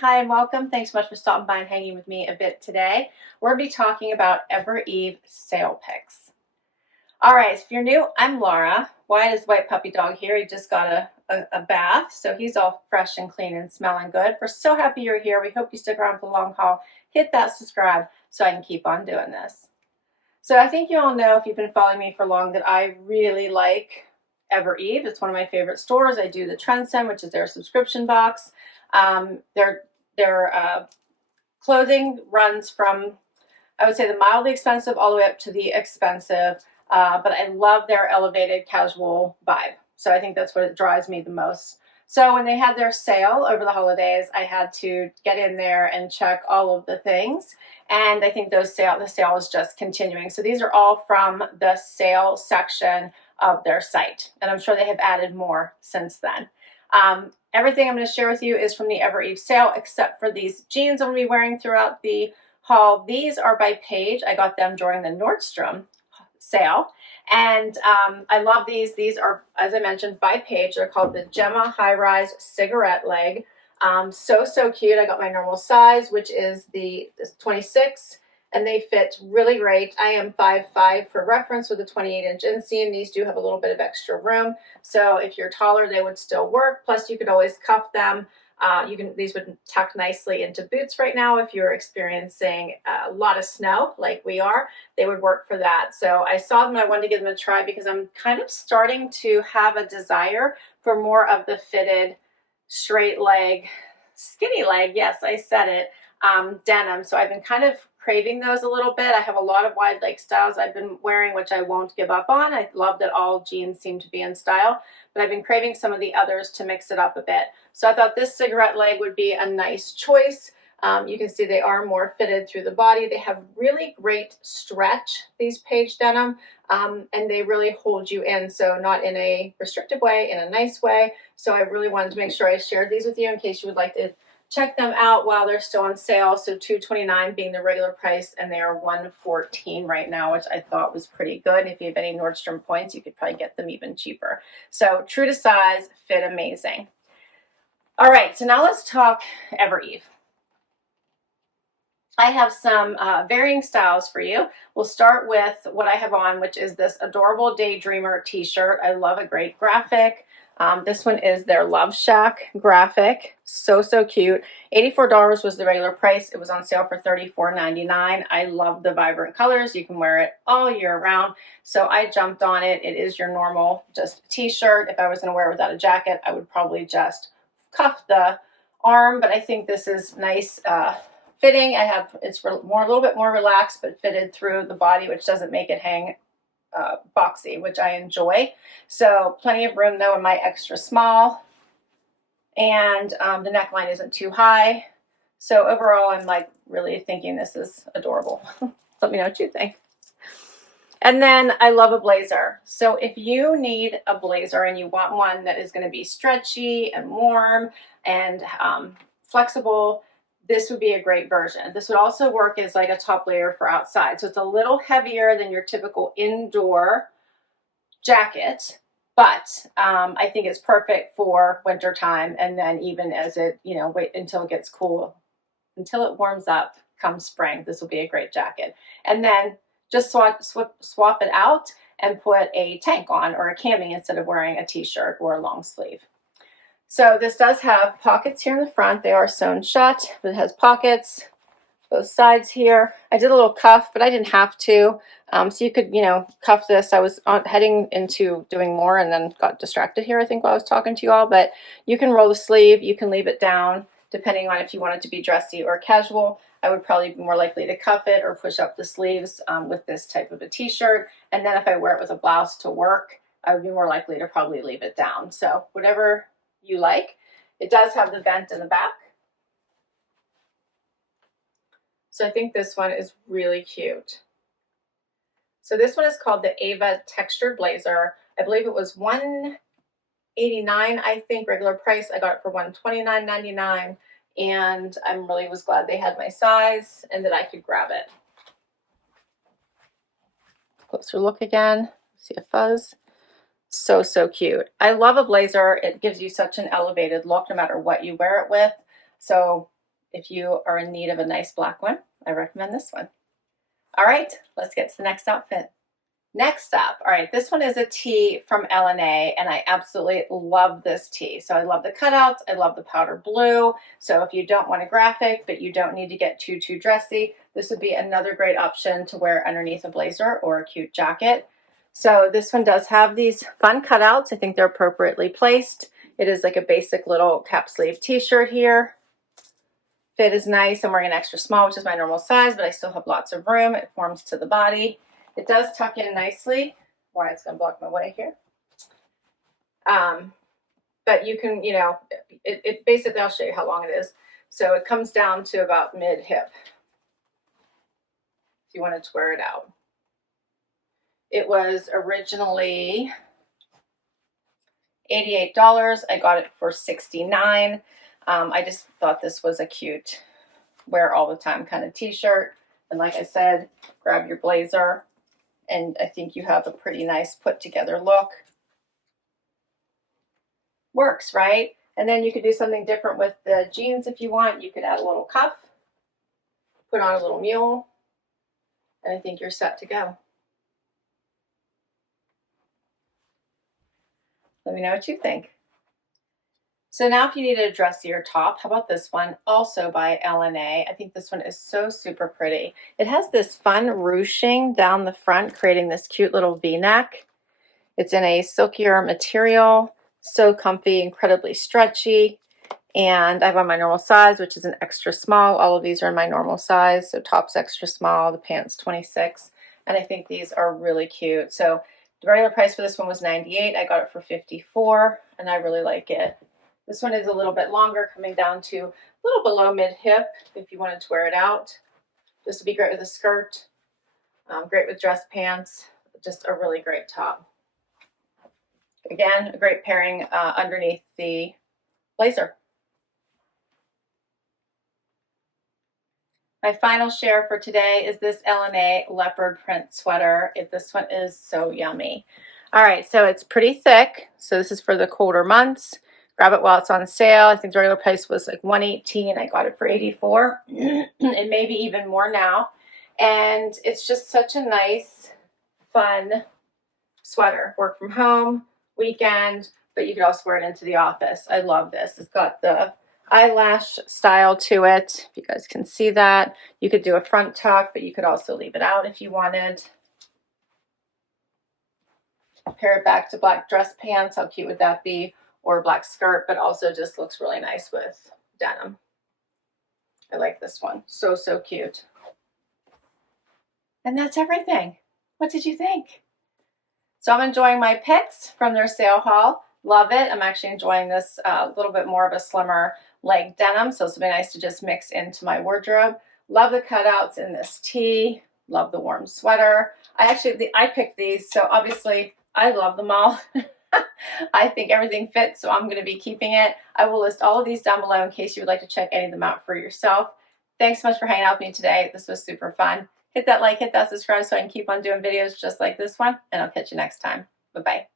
Hi, and welcome. Thanks so much for stopping by and hanging with me a bit today. We're going to be talking about Evereve sale picks. All right, so if you're new, I'm Laura. Wyatt is the white puppy dog here. He just got a bath, so he's all fresh and clean and smelling good. We're so happy you're here. We hope you stick around for the long haul. Hit that subscribe so I can keep on doing this. So I think you all know, if you've been following me for long, that I really like Evereve. It's one of my favorite stores. I do the Trendsen, which is their subscription box. Their clothing runs from, I would say, the mildly expensive all the way up to the expensive, but I love their elevated casual vibe. So I think that's what it drives me the most. So when they had their sale over the holidays, I had to get in there and check all of the things. And I think the sale is just continuing. So these are all from the sale section of their site. And I'm sure they have added more since then. Everything I'm going to share with you is from the Evereve sale, except for these jeans I'm going to be wearing throughout the haul. These are by Paige. I got them during the Nordstrom sale. And I love these. These are, as I mentioned, by Paige. They're called the Gemma High Rise Cigarette Leg. So cute. I got my normal size, which is the 26, and they fit really great. I am 5'5" for reference with a 28-inch inseam. These do have a little bit of extra room, so if you're taller, they would still work. Plus, you could always cuff them. These would tuck nicely into boots right now if you're experiencing a lot of snow like we are. They would work for that. So I saw them and I wanted to give them a try because I'm kind of starting to have a desire for more of the fitted straight leg, skinny leg, yes, I said it, denim. So I've been kind of craving those a little bit. I have a lot of wide leg styles I've been wearing, which I won't give up on. I love that all jeans seem to be in style, but I've been craving some of the others to mix it up a bit. So I thought this cigarette leg would be a nice choice. You can see they are more fitted through the body. They have really great stretch, these Paige denim, and they really hold you in. So not in a restrictive way, in a nice way. So I really wanted to make sure I shared these with you in case you would like to check them out while they're still on sale. So $229 being the regular price, and they are $114 right now, which I thought was pretty good. If you have any Nordstrom points, you could probably get them even cheaper. So true to size, fit amazing. All right, so now let's talk Evereve. I have some varying styles for you. We'll start with what I have on, which is this adorable Daydreamer t-shirt. I love a great graphic. This one is their Love Shack graphic. So cute. $84 was the regular price. It was on sale for $34.99. I love the vibrant colors. You can wear it all year round. So I jumped on it. It is your normal just t-shirt. If I was going to wear it without a jacket, I would probably just cuff the arm, but I think this is nice fitting. It's a little bit more relaxed, but fitted through the body, which doesn't make it hang boxy, which I enjoy. So plenty of room though in my extra small, and the neckline isn't too high. So overall, I'm like really thinking this is adorable. Let me know what you think. And then I love a blazer. So if you need a blazer and you want one that is going to be stretchy and warm and flexible, this would be a great version. This would also work as like a top layer for outside. So it's a little heavier than your typical indoor jacket, but I think it's perfect for winter time. And then even as it, wait until it gets cool, until it warms up come spring, this will be a great jacket. And then just swap it out and put a tank on or a cami instead of wearing a t-shirt or a long sleeve. So this does have pockets here in the front. They are sewn shut, but it has pockets both sides here. I did a little cuff, but I didn't have to. So you could, cuff this. I was heading into doing more and then got distracted here, I think, while I was talking to you all. But you can roll the sleeve. You can leave it down, depending on if you want it to be dressy or casual. I would probably be more likely to cuff it or push up the sleeves with this type of a t-shirt. And then if I wear it with a blouse to work, I would be more likely to probably leave it down. So whatever you like. It does have the vent in the back. So I think this one is really cute. So this one is called the Ava Textured Blazer. I believe it was $189, I think, regular price. I got it for $129.99. And I really was glad they had my size and that I could grab it. Closer look again. See a fuzz. So cute. I love a blazer. It gives you such an elevated look no matter what you wear it with. So if you are in need of a nice black one, I recommend this one. All right, let's get to the next outfit. Next up, all right, this one is a tee from L&A, and I absolutely love this tee. So I love the cutouts, I love the powder blue. So if you don't want a graphic, but you don't need to get too dressy, this would be another great option to wear underneath a blazer or a cute jacket. So this one does have these fun cutouts. I think they're appropriately placed. It is like a basic little cap sleeve t-shirt here. Fit is nice. I'm wearing an extra small, which is my normal size, but I still have lots of room. It forms to the body. It does tuck in nicely. Why, it's going to block my way here. But you can, you know, it basically, I'll show you how long it is. So it comes down to about mid-hip if you wanted to wear it out. It was originally $88. I got it for $69. I just thought this was a cute wear all the time kind of t-shirt. And like I said, grab your blazer and I think you have a pretty nice put together look. Works, right? And then you could do something different with the jeans if you want. You could add a little cuff, put on a little mule, and I think you're set to go. Let me know what you think. So now if you needed a dressier top, how about this one? Also by L&A. I think this one is so super pretty. It has this fun ruching down the front, creating this cute little V-neck. It's in a silkier material, so comfy, incredibly stretchy. And I have on my normal size, which is an extra small. All of these are in my normal size. So top's extra small, the pants 26. And I think these are really cute. So the regular price for this one was $98. I got it for $54, and I really like it. This one is a little bit longer, coming down to a little below mid-hip if you wanted to wear it out. This would be great with a skirt, great with dress pants, just a really great top. Again, a great pairing underneath the blazer. My final share for today is this L&A leopard print sweater. This one is so yummy. All right, so it's pretty thick. So this is for the colder months. Grab it while it's on sale. I think the regular price was like $118. I got it for $84. It may be even more now. And it's just such a nice, fun sweater. Work from home, weekend, but you could also wear it into the office. I love this. It's got the eyelash style to it. If you guys can see that. You could do a front tuck, but you could also leave it out if you wanted. Pair it back to black dress pants. How cute would that be? Or a black skirt, but also just looks really nice with denim. I like this one. So, so cute. And that's everything. What did you think? So I'm enjoying my picks from their sale haul. Love it. I'm actually enjoying this little bit more of a slimmer leg denim. So this will be nice to just mix into my wardrobe. Love the cutouts in this tee. Love the warm sweater. I picked these, so obviously I love them all. I think everything fits, so I'm going to be keeping it. I will list all of these down below in case you would like to check any of them out for yourself. Thanks so much for hanging out with me today. This was super fun. Hit that like, hit that subscribe so I can keep on doing videos just like this one, and I'll catch you next time. Bye-bye.